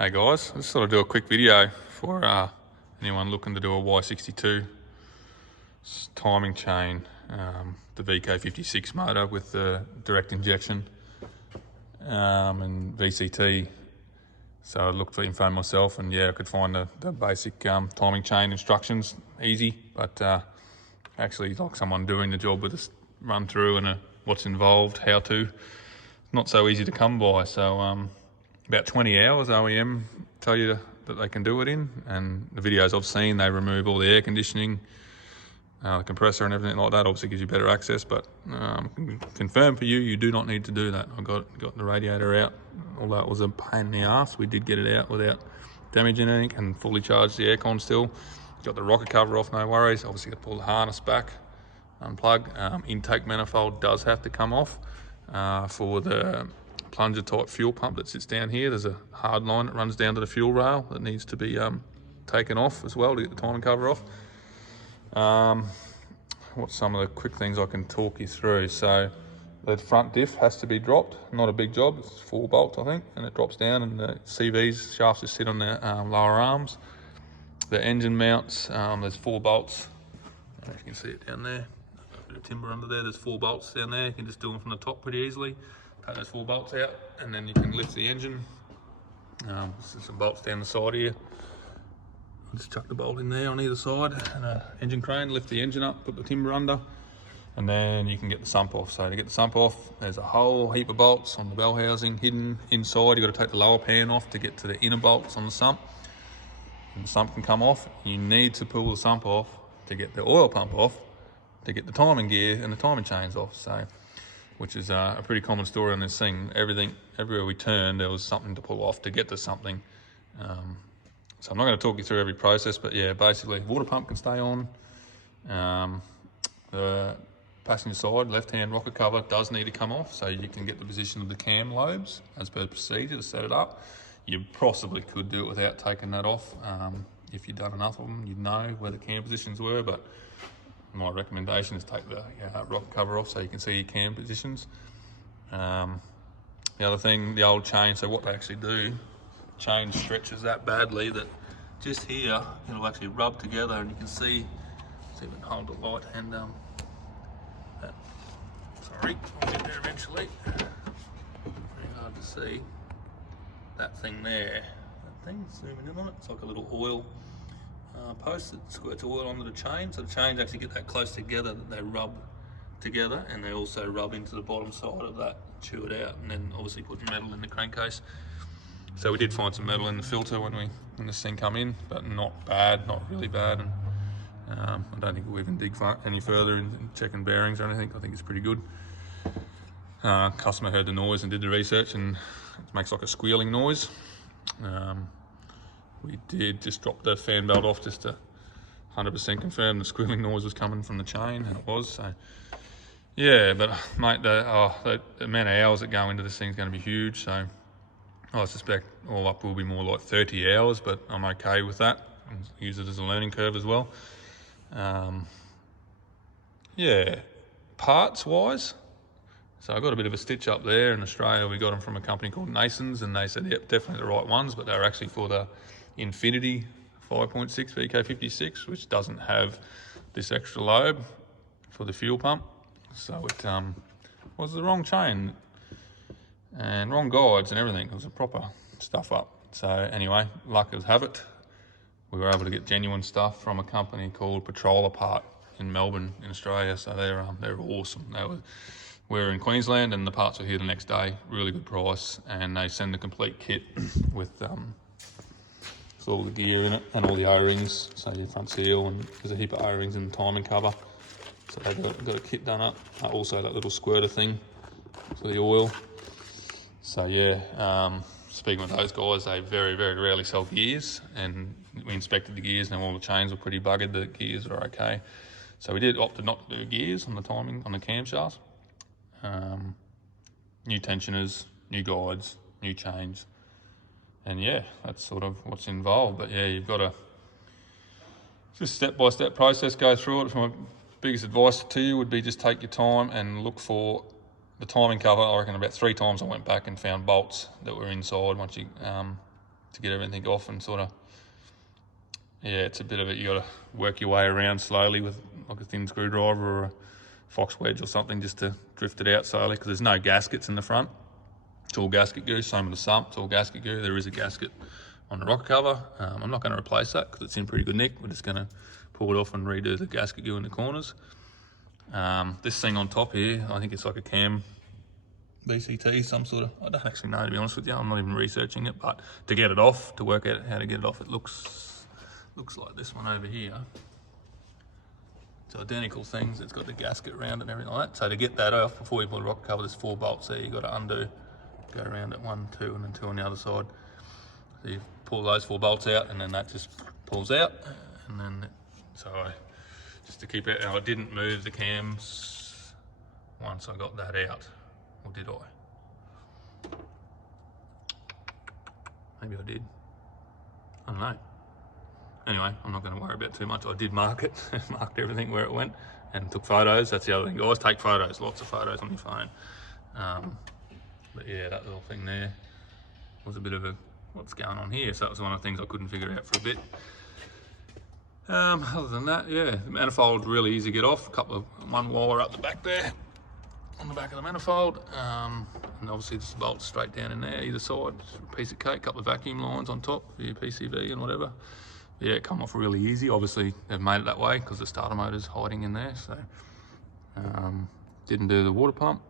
Hey guys, I just thought I'd do a quick video for anyone looking to do a Y62 timing chain, the VK56 motor with the direct injection and VCT. So I looked for info myself, and yeah, I could find the basic timing chain instructions easy, but actually like someone doing the job with a run through and what's involved, how to, not so easy to come by. So about 20 hours OEM tell you that they can do it in, and the videos I've seen, they remove all the air conditioning, the compressor and everything like that. Obviously gives you better access, but can confirm for you, you do not need to do that. I got the radiator out, although it was a pain in the ass. We did get it out without damaging anything and fully charged the aircon still. Got the rocker cover off, no worries. Obviously got to pull the harness back, unplug. Intake manifold does have to come off for the plunger type fuel pump that sits down here. There's a hard line that runs down to the fuel rail that needs to be taken off as well to get the timing cover off. What's some of the quick things I can talk you through? So the front diff has to be dropped, not a big job, it's 4 bolts I think, and it drops down, and the CVs shafts just sit on the lower arms. The engine mounts, there's 4 bolts, I don't know if you can see it down there, a bit of timber under there. There's 4 bolts down there, you can just do them from the top pretty easily. Take those 4 bolts out, and then you can lift the engine. There's some bolts down the side here. Just chuck the bolt in there on either side, and an engine crane, lift the engine up, put the timber under, and then you can get the sump off. So to get the sump off, there's a whole heap of bolts on the bell housing hidden inside. You've got to take the lower pan off to get to the inner bolts on the sump. And the sump can come off. You need to pull the sump off to get the oil pump off, to get the timing gear and the timing chains off. So, which is a pretty common story on this thing. Everywhere we turned, there was something to pull off to get to something. So I'm not going to talk you through every process, but yeah, basically water pump can stay on. The passenger side left-hand rocker cover does need to come off, so you can get the position of the cam lobes as per procedure to set it up. You possibly could do it without taking that off. If you've done enough of them, you'd know where the cam positions were, but my recommendation is take the rocker cover off so you can see your cam positions. The other thing, the old chain, so what they actually do, chain stretches that badly that just here it'll actually rub together, and you can see if we can hold the light and sorry, I'll get there eventually. Very hard to see that thing there. That thing, zooming in on it, it's like a little oil post that squirts oil onto the chain. So the chains actually get that close together that they rub together, and they also rub into the bottom side of that, chew it out, and then obviously put metal in the crankcase. So we did find some metal in the filter when this thing come in, but not bad, not really bad. And I don't think we'll even dig any further in checking bearings or anything. I think it's pretty good. Customer heard the noise and did the research, and it makes like a squealing noise. We did just drop the fan belt off just to 100% confirm the squealing noise was coming from the chain, and it was. So yeah, but mate, the amount of hours that go into this thing's going to be huge. So I suspect all up will be more like 30 hours, but I'm okay with that. And use it as a learning curve as well. Yeah, parts wise, so I got a bit of a stitch up there. In Australia, we got them from a company called Nasons, and they said, yep, definitely the right ones, but they're actually for the Infinity 5.6 VK56, which doesn't have this extra lobe for the fuel pump. So it was the wrong chain and wrong guides and everything. It was a proper stuff up. So anyway, luck as have it, we were able to get genuine stuff from a company called Patrol Apart in Melbourne in Australia. So they're awesome. We're in Queensland, and the parts were here the next day. Really good price, and they send the complete kit with all the gear in it and all the O-rings. So your front seal, and there's a heap of O-rings in the timing cover. So they've got a kit done up. Also that little squirter thing for the oil. So yeah, speaking with those guys, they very, very rarely sell gears, and we inspected the gears and all the chains were pretty buggered. The gears are okay. So we did opt not to do gears on the timing, on the camshafts. New tensioners, new guides, new chains. And yeah, that's sort of what's involved. But yeah, you've got to just step-by-step process, go through it. My biggest advice to you would be just take your time and look for the timing cover. I reckon about 3 times I went back and found bolts that were inside once you to get everything off and sort of, yeah, it's a bit of it. You got to work your way around slowly with like a thin screwdriver or a fox wedge or something just to drift it out slowly, because there's no gaskets in the front. It's all gasket goo. Same with the sump, it's all gasket goo. There is a gasket on the rocker cover. I'm not going to replace that because it's in pretty good nick. We're just going to pull it off and redo the gasket goo in the corners. This thing on top here, I think it's like a cam BCT, some sort of, I don't actually know, to be honest with you. I'm not even researching it, but to get it off, to work out how to get it off, it looks like this one over here. It's identical things. It's got the gasket around it and everything like that. So to get that off, before you put a rocker cover, there's 4 bolts there. You've got to undo, go around it 1, 2, and then 2 on the other side. So you pull those 4 bolts out, and then that just pulls out. And then, just to keep it, I didn't move the cams once I got that out. Or did I? Maybe I did. I don't know. Anyway, I'm not going to worry about it too much. I did mark it, marked everything where it went, and took photos. That's the other thing. You always take photos, lots of photos on your phone. But yeah, that little thing there was a bit of a, what's going on here? So that was one of the things I couldn't figure out for a bit. Other than that, yeah, the manifold really easy to get off. One wire up the back there, on the back of the manifold, and obviously just bolts straight down in there, either side. Just a piece of cake, couple of vacuum lines on top for your PCV and whatever. Yeah, it come off really easy. Obviously they've made it that way because the starter motor's hiding in there. So didn't do the water pump,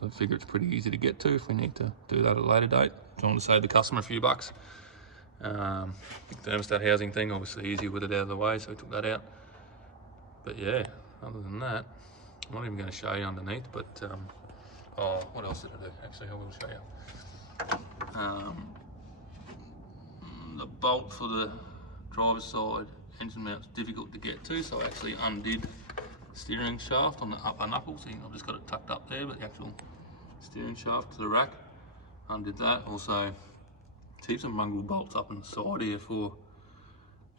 so I figure it's pretty easy to get to if we need to do that at a later date. Trying to save the customer a few bucks. Thermostat housing thing, obviously easier with it out of the way, so we took that out. But yeah, other than that, I'm not even going to show you underneath, but oh, what else did I do? Actually, I will show you. The bolt for the driver's side engine mount's difficult to get to, so I actually undid the steering shaft on the upper knuckle. See, I've just got it tucked up there, but the actual steering shaft to the rack, undid that. Also, keep some mongrel bolts up on the side here for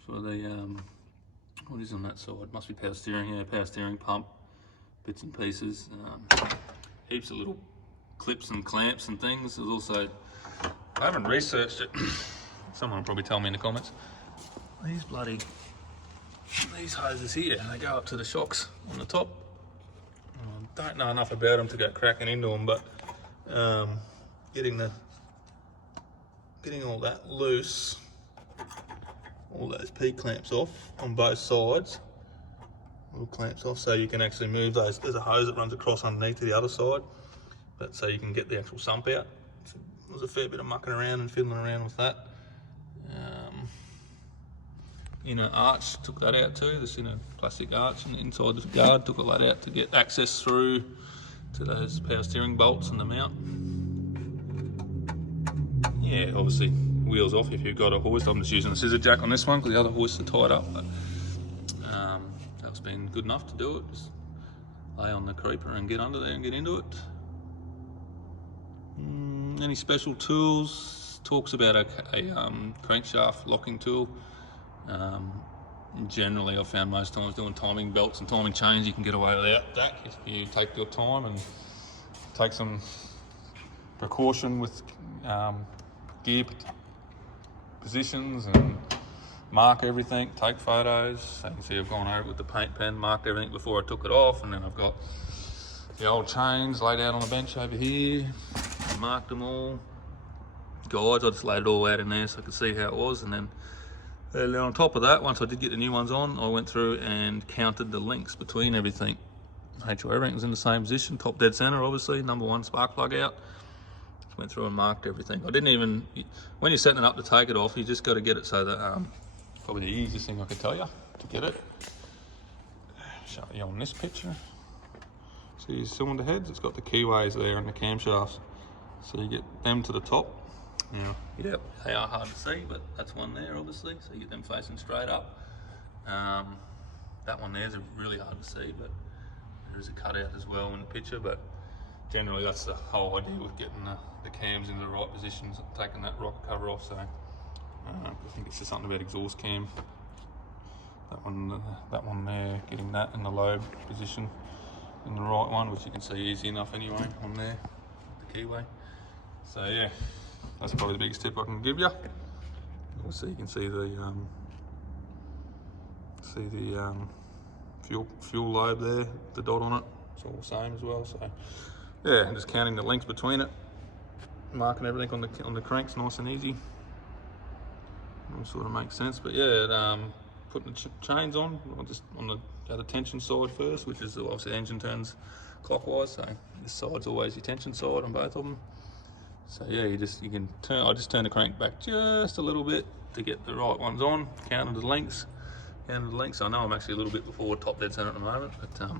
the what is on that side? Must be power steering. Yeah, power steering pump, bits and pieces. Heaps of little clips and clamps and things. There's also, I haven't researched it. Someone will probably tell me in the comments. These hoses here, they go up to the shocks on the top. I don't know enough about them to go cracking into them, but getting all that loose, all those P-clamps off on both sides, little clamps off, so you can actually move those. There's a hose that runs across underneath to the other side, but so you can get the actual sump out. So there was a fair bit of mucking around and fiddling around with that. Inner arch, took that out too. This inner plastic arch and inside the guard, took all that out to get access through to those power steering bolts and the mount. Yeah, obviously wheels off if you've got a hoist. I'm just using a scissor jack on this one because the other hoists are tied up, but that's been good enough to do it. Just lay on the creeper and get under there and get into it. Any special tools? Talks about a crankshaft locking tool. Generally I've found most times doing timing belts and timing chains you can get away without that if you take your time and take some precaution with gear positions and mark everything, take photos. So you can see I've gone over it with the paint pen, marked everything before I took it off, and then I've got the old chains laid out on the bench over here, marked them all. Guides, I just laid it all out in there so I could see how it was, and then on top of that, once I did get the new ones on, I went through and counted the links between everything. Made sure everything was in the same position, top dead center obviously, number 1 spark plug out. Just went through and marked everything. I didn't even, when you're setting it up to take it off, you just got to get it so that, probably the easiest thing I could tell you to get it. Show you on this picture. See your cylinder heads, it's got the keyways there and the camshafts. So you get them to the top. Yep, they are hard to see, but that's one there obviously, so you get them facing straight up. That one there is really hard to see, but there is a cutout as well in the picture, but generally that's the whole idea with getting the cams into the right positions, taking that rocker cover off. So I think it's just something about exhaust cam. That one there, getting that in the lobe position in the right one, which you can see easy enough anyway on there, the keyway. So yeah, that's probably the biggest tip I can give you. obviously you can see the fuel lobe there, the dot on it. It's all the same as well. So yeah, just counting the links between it, marking everything on the cranks, nice and easy. All sort of makes sense. But yeah, putting the chains on, just on the tension side first, which is obviously the engine turns clockwise, so this side's always your tension side on both of them. So yeah, I just turn the crank back just a little bit to get the right ones on, counted the lengths. I know I'm actually a little bit before top dead center at the moment, but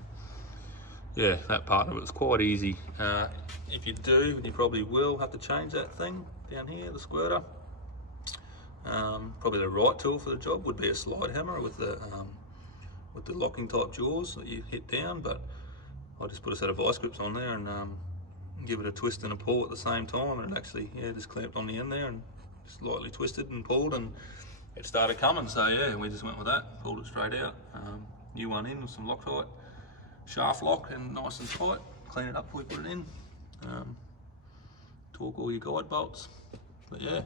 yeah, that part of it's quite easy. If you do, you probably will have to change that thing down here, the squirter. Probably the right tool for the job would be a slide hammer with the locking type jaws that you hit down, but I just put a set of vice grips on there and give it a twist and a pull at the same time, and it actually, yeah, just clamped on the end there and just lightly twisted and pulled, and it started coming. So yeah, we just went with that, pulled it straight out. New one in with some Loctite shaft lock and nice and tight. Clean it up before we put it in. Torque all your guide bolts. But yeah,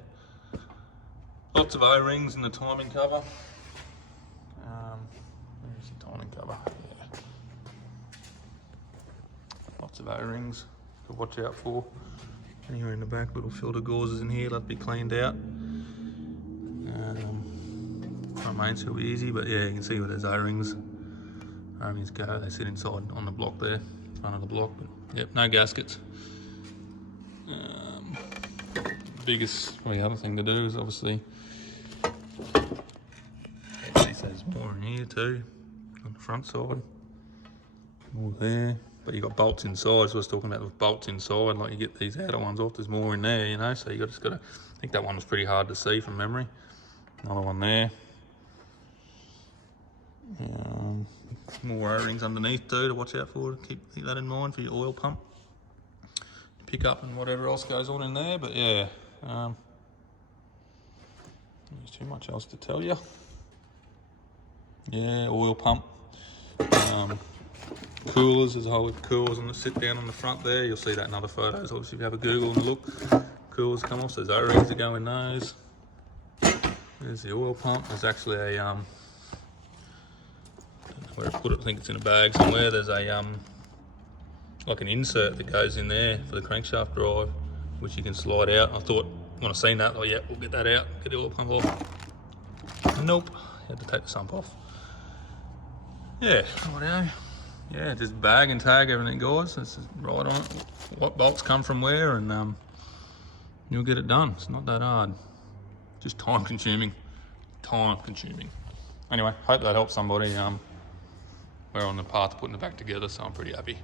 lots of O-rings in the timing cover. Where's the timing cover? Yeah. Lots of O-rings to watch out for. Anywhere in the back, little filter gauzes in here, that'll be cleaned out. Front mains will be easy, but yeah, you can see where there's O-rings. O-rings go, they sit inside on the block there, front of the block. But yep, no gaskets. The other thing to do is obviously, there's more in here too, on the front side, more there. But you got bolts inside, so I was talking about with bolts inside, like you get these outer ones off, there's more in there, you know, so you just gotta, I think that one was pretty hard to see from memory. Another one there. More O-rings underneath too to watch out for, keep that in mind for your oil pump. Pick up and whatever else goes on in there, but yeah. There's too much else to tell you. Yeah, oil pump. Coolers, there's a whole coolers on the sit down on the front there. You'll see that in other photos, obviously, if you have a Google and look. Coolers come off, so there's O-rings that go in those. There's the oil pump. There's actually a, I don't know where I put it, I think it's in a bag somewhere. There's a, like an insert that goes in there for the crankshaft drive, which you can slide out. I thought, when I seen that, oh yeah, we'll get that out, get the oil pump off. Nope, had to take the sump off. Yeah, righto. Yeah, just bag and tag everything, guys. This is right on it. What bolts come from where, and you'll get it done. It's not that hard. Just time consuming. Time consuming. Anyway, hope that helps somebody. We're on the path to putting it back together, so I'm pretty happy.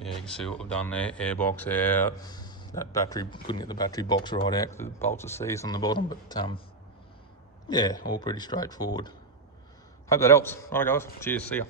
Yeah, you can see what we've done there. Airbox out. That battery, couldn't get the battery box right out because the bolts are seized on the bottom, but yeah, all pretty straightforward. Hope that helps. Alright guys, cheers, see ya.